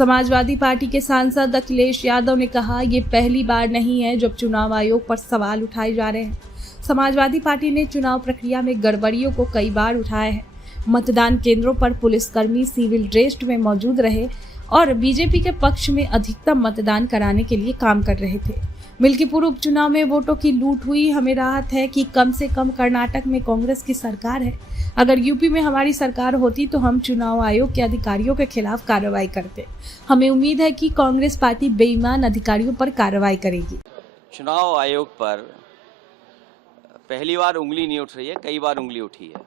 Samajwadi party के सांसद अखिलेश यादव ने कहा, ये पहली बार नहीं है जब चुनाव आयोग पर सवाल उठाए जा रहे हैं। समाजवादी पार्टी ने चुनाव प्रक्रिया में गड़बड़ियों को कई बार उठाया है। मतदान केंद्रों पर पुलिसकर्मी सिविल ड्रेस में मौजूद रहे और बीजेपी के पक्ष में अधिकतम मतदान कराने के लिए काम कर रहे थे। मिल्कीपुर उपचुनाव में वोटों की लूट हुई। हमें राहत है कि कम से कम कर्नाटक में कांग्रेस की सरकार है। अगर यूपी में हमारी सरकार होती तो हम चुनाव आयोग के अधिकारियों के खिलाफ कार्रवाई करते। हमें उम्मीद है कि कांग्रेस पार्टी बेईमान अधिकारियों पर कार्रवाई करेगी। चुनाव आयोग पर पहली बार उंगली नहीं उठ रही है, कई बार उंगली उठी है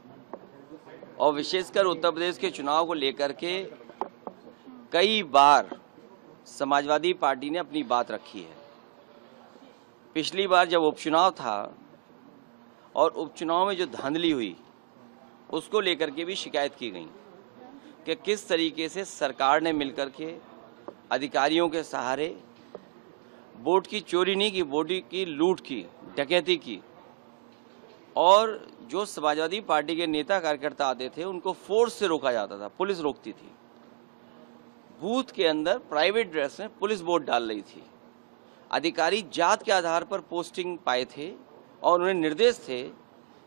और विशेषकर उत्तर प्रदेश के चुनाव को लेकर के कई बार समाजवादी पार्टी ने अपनी बात रखी है। पिछली बार जब उपचुनाव था और उपचुनाव में जो धांधली हुई उसको लेकर के भी शिकायत की गई कि किस तरीके से सरकार ने मिलकर के अधिकारियों के सहारे वोट की चोरी नहीं की, वोट की लूट की, डकैती की और जो समाजवादी पार्टी के नेता कार्यकर्ता आते थे उनको फोर्स से रोका जाता था, पुलिस रोकती थी। बूथ के अंदर प्राइवेट ड्रेस में पुलिस वोट डाल रही थी। अधिकारी जात के आधार पर पोस्टिंग पाए थे और उन्हें निर्देश थे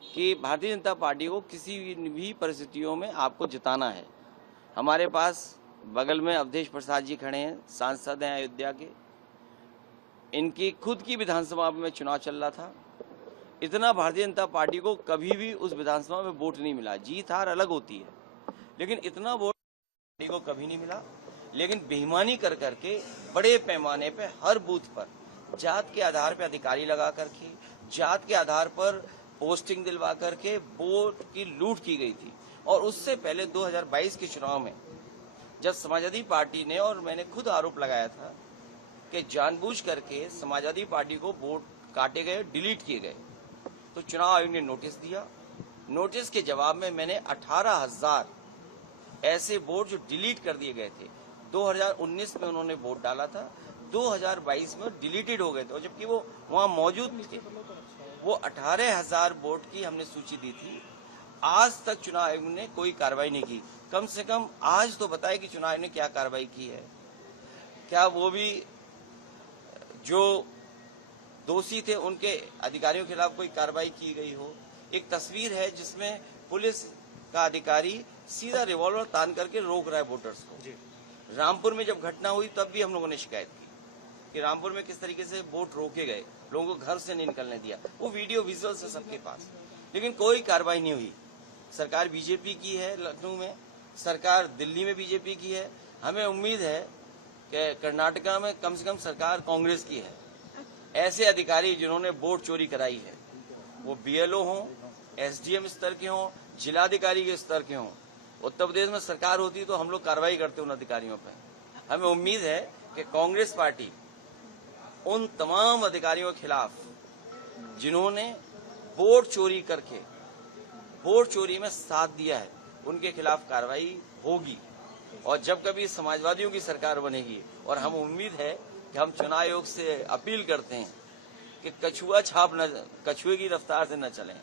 कि भारतीय जनता पार्टी को किसी भी परिस्थितियों में आपको जिताना है। हमारे पास बगल में अवधेश प्रसाद जी खड़े हैं, सांसद हैं अयोध्या के। इनकी खुद की विधानसभा में चुनाव चल रहा था। इतना भारतीय जनता पार्टी को कभी भी उस विधानसभा में वोट नहीं मिला। जीत हार अलग होती है, लेकिन इतना वोट पार्टी को कभी नहीं मिला। लेकिन बेईमानी कर करके बड़े पैमाने पे हर बूथ पर जात के आधार पर अधिकारी लगा करके, जात के आधार पर पोस्टिंग दिलवा करके वोट की लूट की गई थी। और उससे पहले 2022 के चुनाव में जब समाजवादी पार्टी ने, और मैंने खुद आरोप लगाया था कि जानबूझ करके समाजवादी पार्टी को वोट काटे गए, डिलीट किए गए, तो चुनाव आयोग ने नोटिस दिया। नोटिस के जवाब में मैंने 18,000 ऐसे वोट जो डिलीट कर दिए गए थे, 2019 में उन्होंने वोट डाला था, 2022 में डिलीटेड हो गए थे, और जबकि वो वहां मौजूद भी थे। वो 18,000 वोट की हमने सूची दी थी। आज तक चुनाव आयोग ने कोई कार्रवाई नहीं की। कम से कम आज तो बताए कि चुनाव आयोग ने क्या कार्रवाई की है। क्या वो भी जो दोषी थे उनके अधिकारियों के खिलाफ कोई कार्रवाई की गई हो। एक तस्वीर है जिसमें पुलिस का अधिकारी सीधा रिवॉल्वर तान करके रोक रहा है वोटर्स को। रामपुर में जब घटना हुई तब भी हम लोगों ने शिकायत की कि रामपुर में किस तरीके से वोट रोके गए, लोगों को घर से नहीं निकलने दिया। वो वीडियो विजुअल्स है सबके पास, लेकिन कोई कार्रवाई नहीं हुई। सरकार बीजेपी की है लखनऊ में, सरकार दिल्ली में बीजेपी की है। हमें उम्मीद है कि कर्नाटका में कम से कम सरकार कांग्रेस की है। ऐसे अधिकारी जिन्होंने वोट चोरी कराई है, वो बीएलओ हों, एसडीएम स्तर के हों, जिलाधिकारी के स्तर के हों, उत्तर प्रदेश में सरकार होती तो हम लोग कार्रवाई करते उन अधिकारियों पर। हमें उम्मीद है कि कांग्रेस पार्टी उन तमाम अधिकारियों के खिलाफ जिन्होंने वोट चोरी करके वोट चोरी में साथ दिया है, उनके खिलाफ कार्रवाई होगी। और जब कभी समाजवादियों की सरकार बनेगी, और हम उम्मीद है कि हम चुनाव आयोग से अपील करते हैं कि कछुआ छाप न, कछुए की रफ्तार से न चलें।